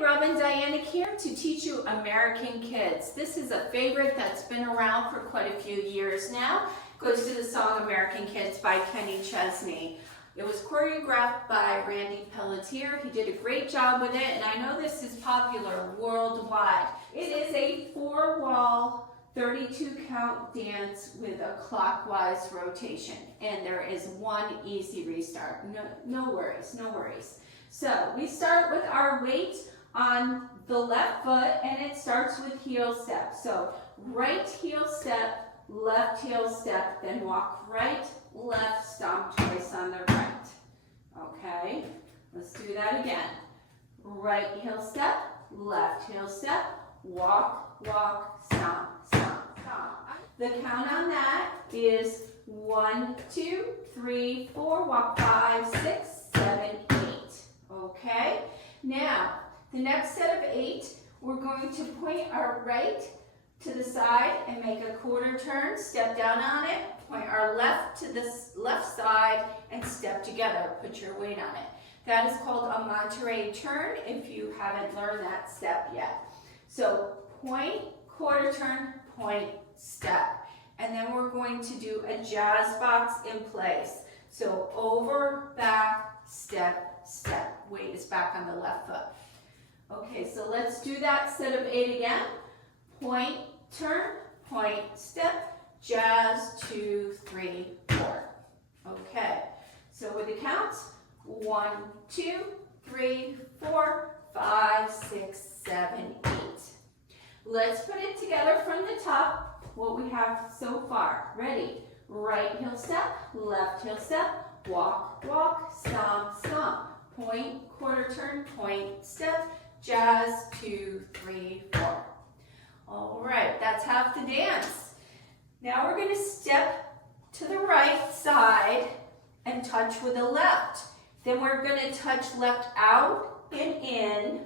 Robin Dyanick here to teach you American Kids. This is a favorite that's been around for quite a few years now. It goes to the song American Kids by Kenny Chesney. It was choreographed by Pelletier. He did a great job with it, and I know this is popular worldwide. It is a 4-wall 32 count dance with a clockwise rotation, and there is one easy restart. No worries, no worries. So we start with our weight on the left foot, and it starts with heel step. So right heel step, left heel step, then walk right, left, stomp twice on the right. Okay, let's do that again. Right heel step, left heel step, walk, walk, stomp, stomp, stomp. The count on that is 1, 2, 3, 4, walk 5, 6, 7, 8. Okay, now the next set of 8, we're going to point our right to the side and make a quarter turn, step down on it, point our left to the left side and step together, put your weight on it. That is called a Monterey turn if you haven't learned that step yet. So point, quarter turn, point, step. And then we're going to do a jazz box in place. So over, back, step, step. Weight is back on the left foot. Okay, so let's do that set of 8 again. Point, turn, point, step, jazz, 2, 3, 4. Okay, so with the counts, 1, 2, 3, 4, 5, 6, 7, 8. Let's put it together from the top, what we have so far. Ready? Right heel step, left heel step, walk, walk, stomp, stomp. Point, quarter turn, point, step, jazz, 2, 3, 4. All right, that's half the dance. Now we're going to step to the right side and touch with the left. Then we're going to touch left out and in,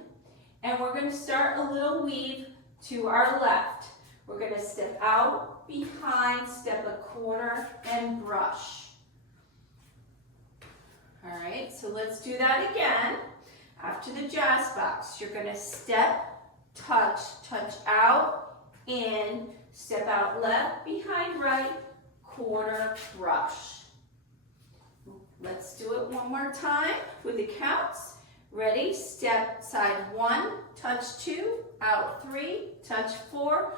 and we're going to start a little weave to our left. We're going to step out, behind, step a quarter, and brush. All right, so let's do that again. After the jazz box, you're going to step, touch, touch out, in, step out left, behind right, quarter, brush. Let's do it one more time with the counts. Ready? Step side 1, touch 2, out 3, touch 4,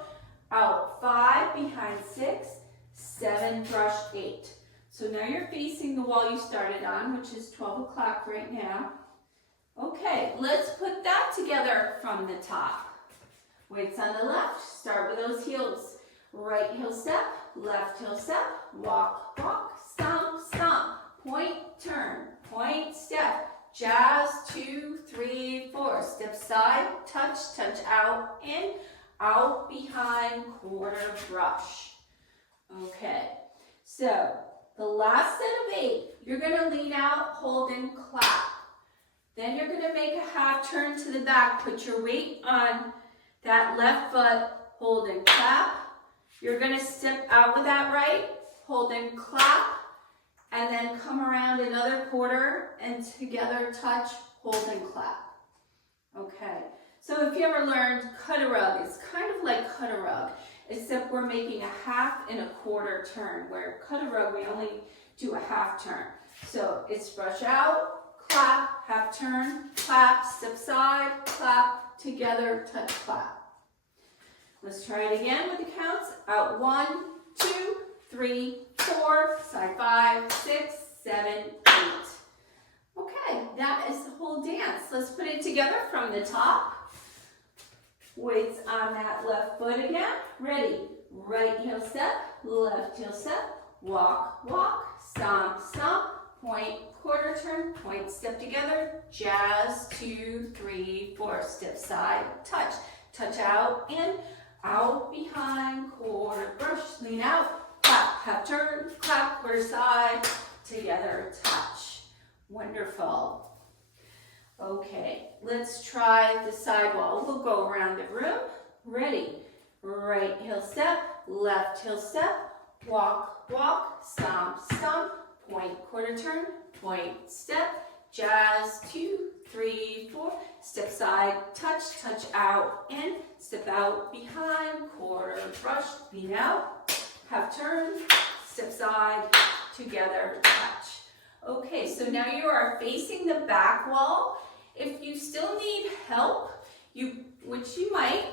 out 5, behind 6, 7, brush 8. So now you're facing the wall you started on, which is 12 o'clock right now. Okay, let's put that together from the top. Weights on the left, start with those heels. Right heel step, left heel step, walk, walk, stomp, stomp. Point, turn, point, step. Jazz, 2, 3, 4. Step side, touch, touch out, in, out, behind, quarter, brush. Okay, so the last set of 8, you're going to lean out, hold, and clap. Then you're going to make a half turn to the back. Put your weight on that left foot, hold and clap. You're going to step out with that right, hold and clap, and then come around another quarter and together touch, hold and clap. Okay, so if you ever learned cut a rug, it's kind of like cut a rug, except we're making a half and a quarter turn, where cut a rug we only do a half turn. So it's brush out, clap, half turn, clap, step side, clap, together, touch, clap. Let's try it again with the counts. Out 1, 2, 3, 4, side 5, 6, 7, 8. Okay, that is the whole dance. Let's put it together from the top. Weights on that left foot again. Ready? Right heel step, left heel step, walk, walk, stomp, stomp, point, quarter turn, point, step together, jazz, 2, 3, 4, step side, touch, touch out, in, out, behind, quarter, brush, lean out, clap, half turn, clap, quarter side, together, touch. Wonderful. Okay, let's try the side wall. We'll go around the room. Ready? Right heel step, left heel step, walk, walk, stomp, stomp, point, quarter turn, point, step, jazz, 2, 3, 4, step side, touch, touch out, in, step out, behind, quarter, brush, lean out, half turn, step side, together, touch. Okay, so now you are facing the back wall. If you still need help, which you might,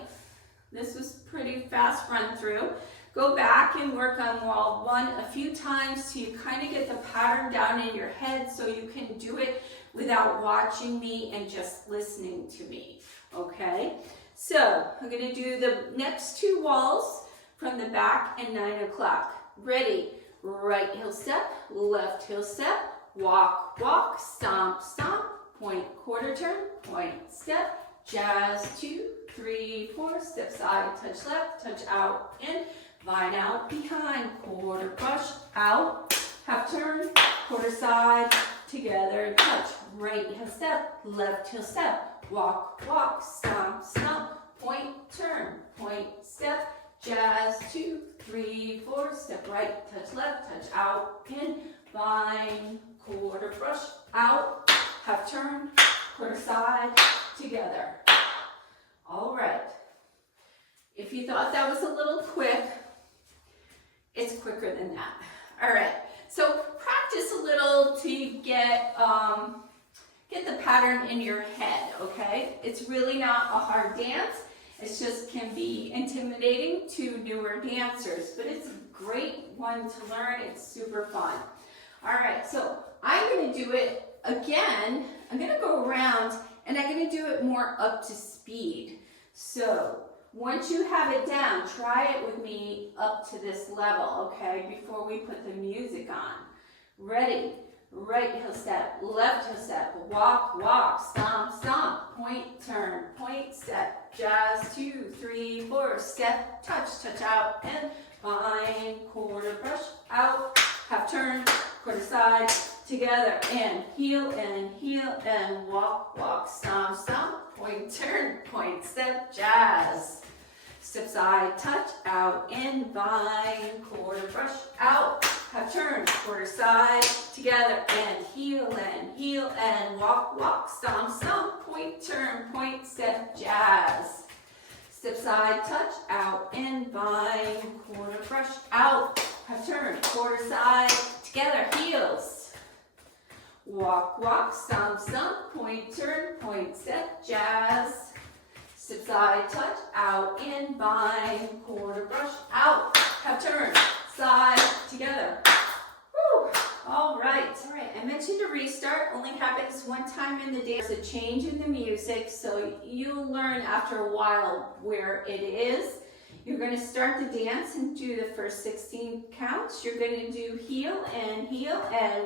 this was pretty fast run through, go back and work on wall 1 a few times till you kind of get the pattern down in your head so you can do it without watching me and just listening to me, okay? So I'm going to do the next 2 walls from the back and 9 o'clock. Ready? Right heel step, left heel step, walk, walk, stomp, stomp, point, quarter turn, point, step, jazz, 2, 3, 4, step side, touch left, touch out, in, vine out, behind, quarter brush, out, half turn, quarter side, together, touch, right heel step, left heel step, walk, walk, stomp, stomp, point, turn, point, step, jazz, 2, 3, 4, step right, touch left, touch out, in, vine, quarter brush, out, half turn, quarter side, together. All right. If you thought that was a little quick, it's quicker than that. All right. So practice a little to get the pattern in your head, okay? It's really not a hard dance. It just can be intimidating to newer dancers, but it's a great one to learn. It's super fun. All right, so I'm going to do it again. I'm going to go around and I'm going to do it more up to speed. So once you have it down, try it with me up to this level, okay, before we put the music on. Ready? Right heel step, left heel step, walk, walk, stomp, stomp, point, turn, point, step, jazz, 2, 3, 4, step, touch, touch out, and vine, quarter brush, out, half turn, quarter side, together, and heel, and walk, walk, stomp, stomp, point, turn, point, step, jazz. Step side, touch, out, in, vine, quarter brush, out, half turn, quarter side, together, and heel, and walk, walk, stomp, stomp, point, turn, point, step, jazz. Step side, touch, out, in, vine, quarter brush, out, half turn, quarter side, together, heels. Walk, walk, stomp, stomp, point, turn, point, step, jazz. Step side, touch, out, in, vine, quarter brush, out, half turn, side, together. Woo! All right, I mentioned a restart, only happens 1 time in the dance. There's a change in the music, so you'll learn after a while where it is. You're going to start the dance and do the first 16 counts. You're going to do heel, and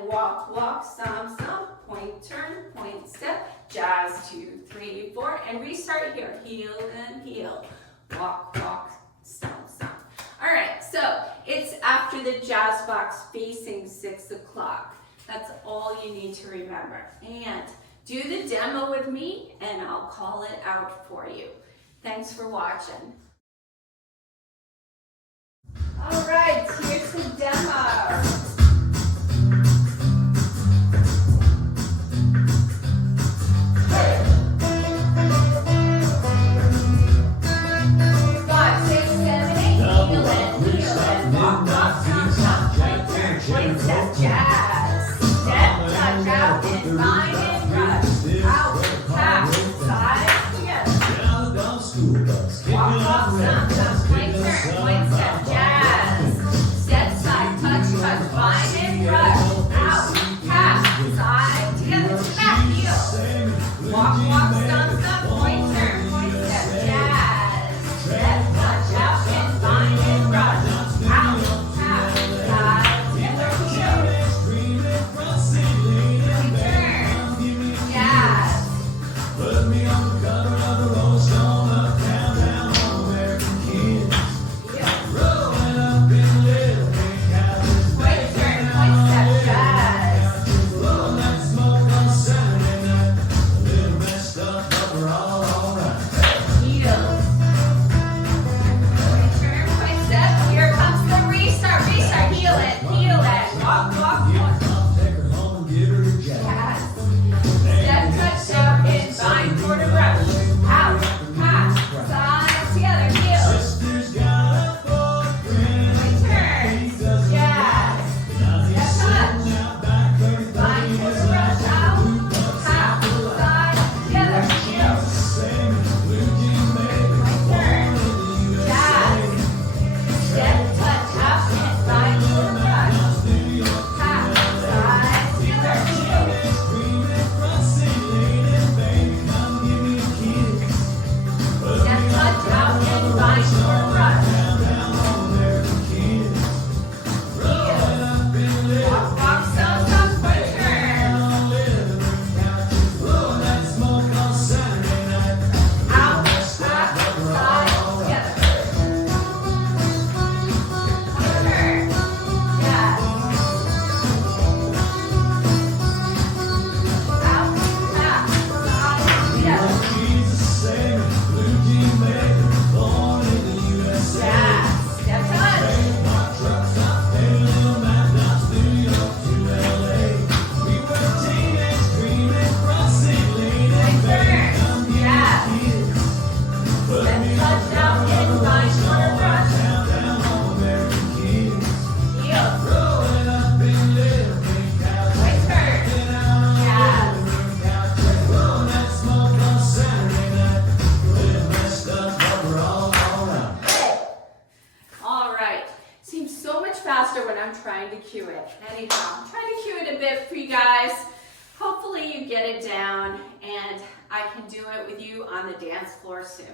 walk, walk, stomp, stomp, point, turn, point, step, jazz, 2, 3, 4, and restart here. Heel, walk, walk, stomp, stomp. All right, so it's after the jazz box facing 6 o'clock. That's all you need to remember. And do the demo with me, and I'll call it out for you. Thanks for watching. All right, here's the demo. Step, jazz, step, touch out, and vine and brush, out, half, side, together. Walk, walk, stomp, stomp, point, turn, point, step, jazz, step, side, touch, touch, vine and brush, out, half, side, together, to back, heel. Walk, walk, stomp, stomp, point, turn, point, step, jazz, step, touch out, and vine and brush, out, half, side, together, heel. Turn. I'm trying to cue it. Anyhow, I'm trying to cue it a bit for you guys. Hopefully you get it down, and I can do it with you on the dance floor soon.